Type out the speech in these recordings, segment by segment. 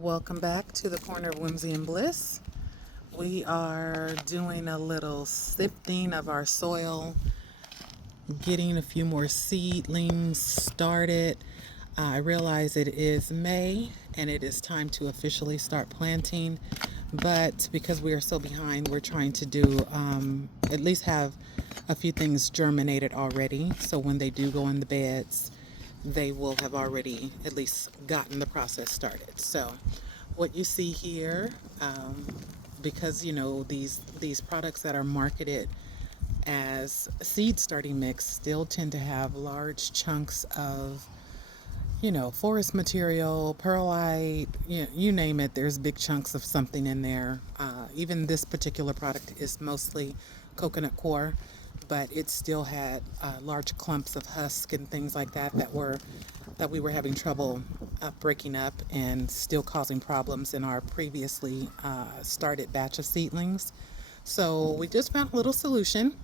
Welcome back to the corner of Whimsy and Bliss. We are doing a little sifting of our soil, getting a few more seedlings started. I realize it is May and it is time to officially start planting, but because we are so behind, we're trying to do at least have a few things germinated already. So when they do go in the beds, they will have already at least gotten the process started. So what you see here, because these products that are marketed as seed starting mix still tend to have large chunks of forest material, perlite, you name it, there's big chunks of something in there. Even this particular product is mostly coconut core, but it still had large clumps of husk and things like that we were having trouble breaking up and still causing problems in our previously started batch of seedlings. So we just found a little solution.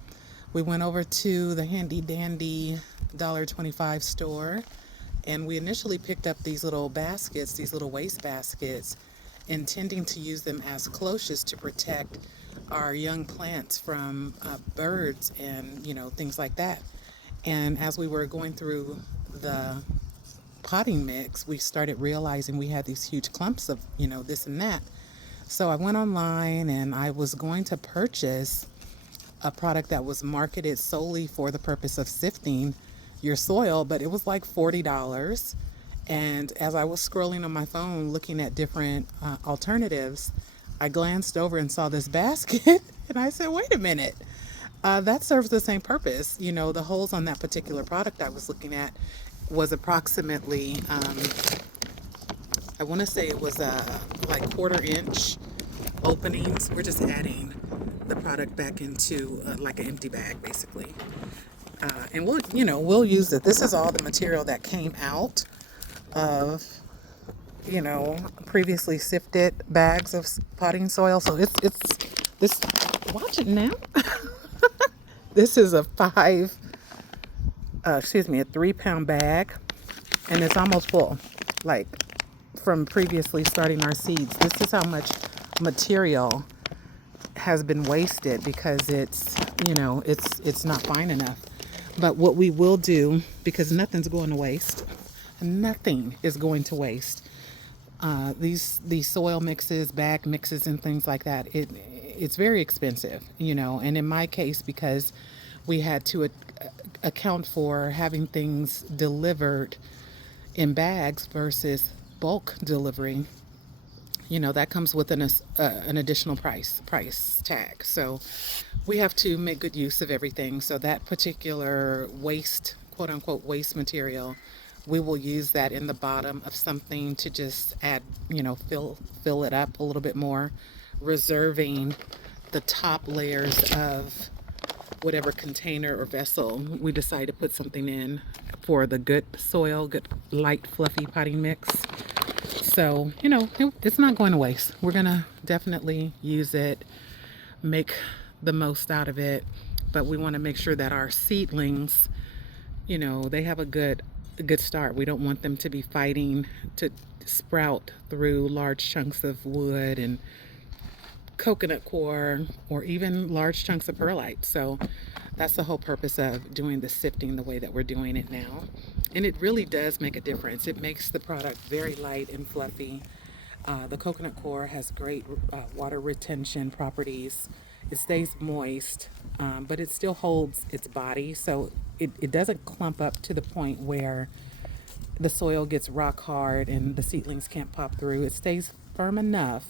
We went over to the handy dandy $1.25 store, and we initially picked up these little baskets, these little waste baskets, intending to use them as cloches to protect our young plants from birds and things like that. And as we were going through the potting mix, we started realizing we had these huge clumps of this and that. So I went online and I was going to purchase a product that was marketed solely for the purpose of sifting your soil, but it was like $40. And as I was scrolling on my phone looking at different alternatives, I glanced over and saw this basket and I said, wait a minute, that serves the same purpose. The holes on that particular product I was looking at was approximately, I want to say it was like quarter-inch openings. We're just adding the product back into like an empty bag, basically. And we'll use it. This is all the material that came out of, previously sifted bags of potting soil. So it's this, watch it now. This is a a 3-pound bag, and it's almost full, like from previously starting our seeds. This is how much material has been wasted because it's not fine enough. But what we will do, because nothing's going to waste, nothing is going to waste. These soil mixes, bag mixes, and things like that. It's very expensive, And in my case, because we had to account for having things delivered in bags versus bulk delivery, that comes with an additional price tag. So we have to make good use of everything. So that particular waste, quote unquote, waste material, we will use that in the bottom of something to just add, fill it up a little bit more, reserving the top layers of whatever container or vessel we decide to put something in for the good soil, good light fluffy potting mix. So, it's not going to waste. We're going to definitely use it, make the most out of it, but we want to make sure that our seedlings, they have a good start. We don't want them to be fighting to sprout through large chunks of wood and coconut core or even large chunks of perlite. So that's the whole purpose of doing the sifting the way that we're doing it now. And it really does make a difference. It makes the product very light and fluffy. The coconut core has great water retention properties. It stays moist, but it still holds its body. So it doesn't clump up to the point where the soil gets rock hard and the seedlings can't pop through. It stays firm enough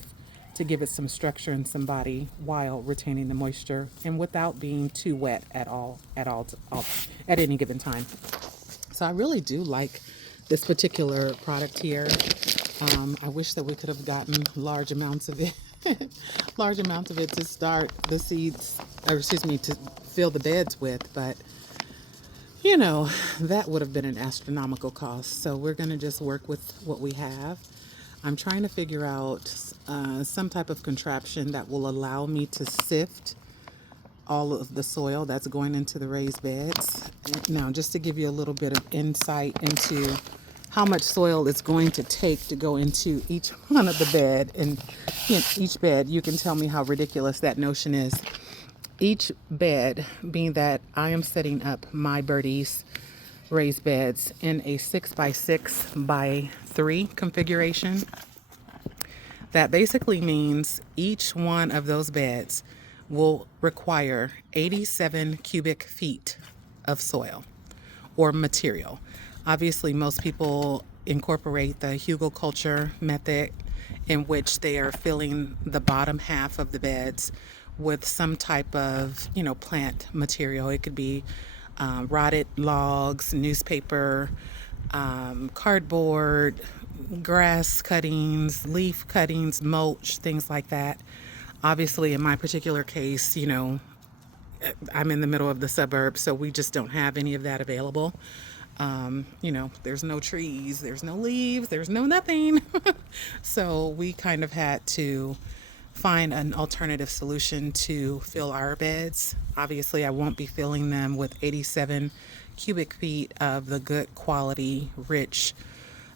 to give it some structure and some body while retaining the moisture and without being too wet at all at any given time. So I really do like this particular product here. I wish that we could have gotten large amounts of it, large amounts of it to start the seeds, or excuse me, to fill the beds with, but that would have been an astronomical cost. So we're going to just work with what we have. I'm trying to figure out some type of contraption that will allow me to sift all of the soil that's going into the raised beds. Now, just to give you a little bit of insight into how much soil it's going to take to go into each one of the bed. And each bed, you can tell me how ridiculous that notion is. Each bed, being that I am setting up my birdies raised beds in a 6x6x3 configuration. That basically means each one of those beds will require 87 cubic feet of soil or material. Obviously, most people incorporate the hugelkultur method, in which they are filling the bottom half of the beds with some type of, plant material. It could be rotted logs, newspaper, cardboard, grass cuttings, leaf cuttings, mulch, things like that. Obviously, in my particular case, I'm in the middle of the suburbs, so we just don't have any of that available. There's no trees, there's no leaves, there's no nothing. So we kind of had to find an alternative solution to fill our beds. Obviously, I won't be filling them with 87 cubic feet of the good quality, rich,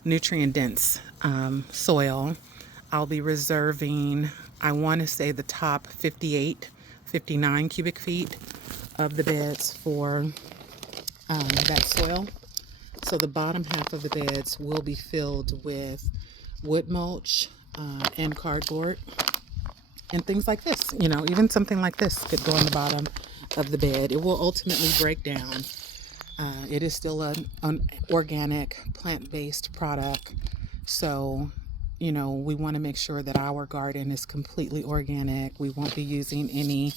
nutrient dense soil. I'll be reserving, I want to say, the top 58, 59 cubic feet of the beds for that soil. So the bottom half of the beds will be filled with wood mulch and cardboard and things like this. Even something like this could go on the bottom of the bed. It will ultimately break down. It is still an organic, plant-based product. So, we want to make sure that our garden is completely organic. We won't be using any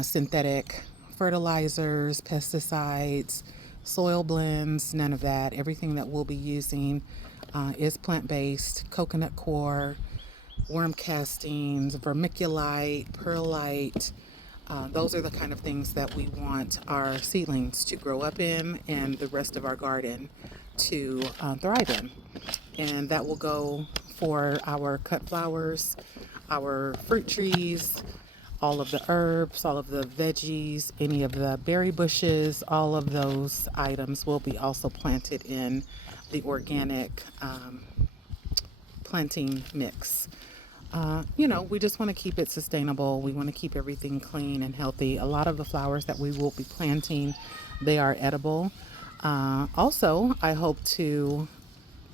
synthetic fertilizers, pesticides, soil blends, none of that. Everything that we'll be using is plant-based, coconut coir, worm castings, vermiculite, perlite. Those are the kind of things that we want our seedlings to grow up in and the rest of our garden to thrive in. And that will go for our cut flowers, our fruit trees, all of the herbs, all of the veggies, any of the berry bushes. All of those items will be also planted in the organic planting mix. We just want to keep it sustainable. We want to keep everything clean and healthy. A lot of the flowers that we will be planting, they are edible. Also, I hope to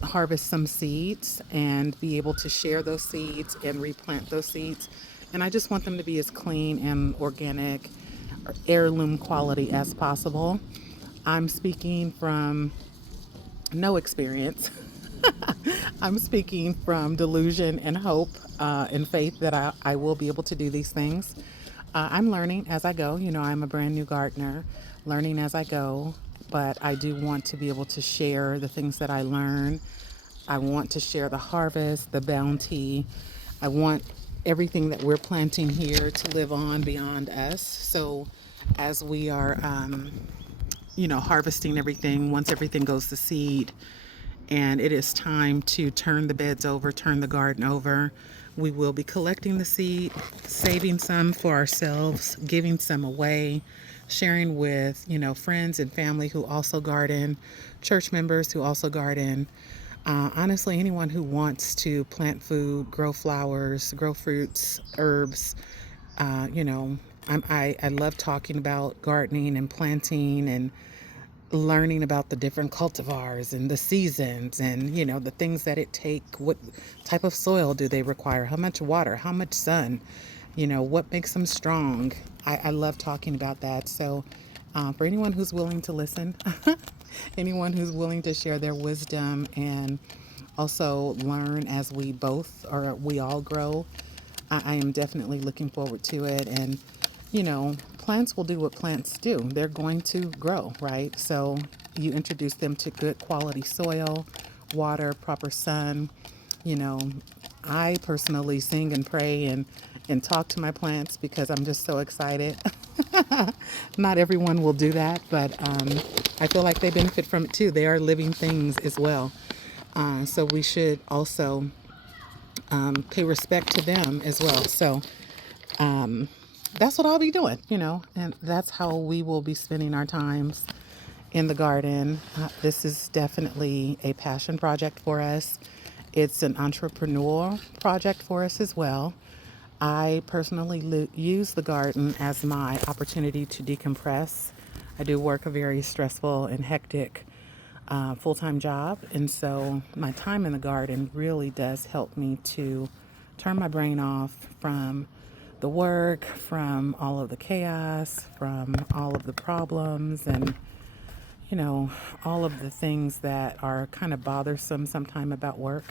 harvest some seeds and be able to share those seeds and replant those seeds. And I just want them to be as clean and organic, heirloom quality as possible. I'm speaking from no experience. I'm speaking from delusion and hope and faith that I will be able to do these things. I'm learning as I go. I'm a brand new gardener, learning as I go, but I do want to be able to share the things that I learn. I want to share the harvest, the bounty. I want everything that we're planting here to live on beyond us. So as we are, harvesting everything, once everything goes to seed, and it is time to turn the beds over, turn the garden over, we will be collecting the seed, saving some for ourselves, giving some away, sharing with, friends and family who also garden, church members who also garden. Honestly, anyone who wants to plant food, grow flowers, grow fruits, herbs, I love talking about gardening and planting and learning about the different cultivars and the seasons and the things that it take. What type of soil do they require, how much water, how much sun, what makes them strong. I love talking about that. So for anyone who's willing to listen, anyone who's willing to share their wisdom and also learn as we all grow, I am definitely looking forward to it. And plants will do what plants do. They're going to grow, right? So you introduce them to good quality soil, water, proper sun. I personally sing and pray and talk to my plants because I'm just so excited. Not everyone will do that, but I feel like they benefit from it too. They are living things as well. So we should also pay respect to them as well. So that's what I'll be doing, and that's how we will be spending our times in the garden. This is definitely a passion project for us. It's an entrepreneurial project for us as well. I personally use the garden as my opportunity to decompress. I do work a very stressful and hectic full-time job, and so my time in the garden really does help me to turn my brain off from the work, from all of the chaos, from all of the problems, and all of the things that are kind of bothersome sometime about work.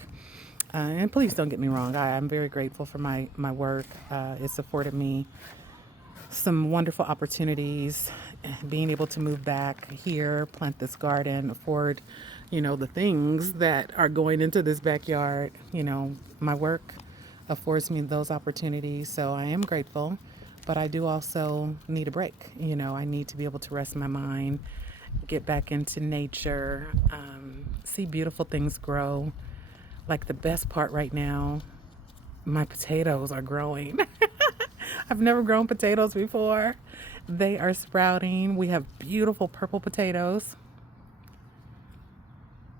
And please don't get me wrong, I'm very grateful for my work. It's afforded me some wonderful opportunities, being able to move back here, plant this garden, afford, the things that are going into this backyard. My work affords me those opportunities, so I am grateful. But I do also need a break. I need to be able to rest my mind, get back into nature, see beautiful things grow. Like the best part right now, my potatoes are growing. I've never grown potatoes before. They are sprouting. We have beautiful purple potatoes.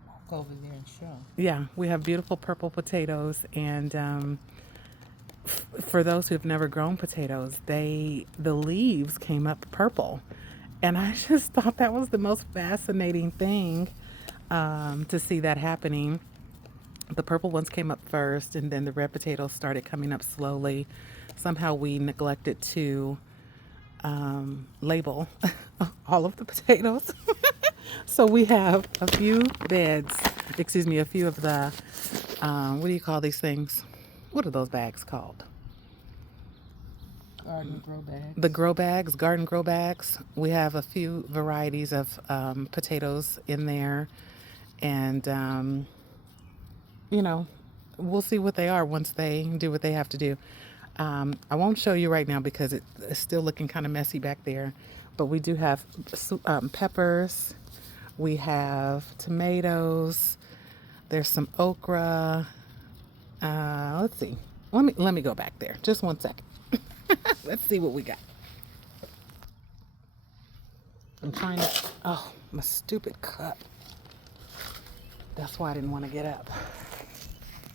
Walk over there and show. Yeah, we have beautiful purple potatoes. And for those who've never grown potatoes, the leaves came up purple. And I just thought that was the most fascinating thing, to see that happening. The purple ones came up first, and then the red potatoes started coming up slowly. Somehow we neglected to label all of the potatoes. So we have a few beds, a few of the, what do you call these things? What are those bags called? Garden grow bags. The grow bags, garden grow bags. We have a few varieties of potatoes in there. And, we'll see what they are once they do what they have to do. I won't show you right now because it's still looking kind of messy back there. But we do have peppers. We have tomatoes. There's some okra. Let's see. Let me go back there. Just one second. Let's see what we got. I'm trying to. Oh, my stupid cup. That's why I didn't want to get up.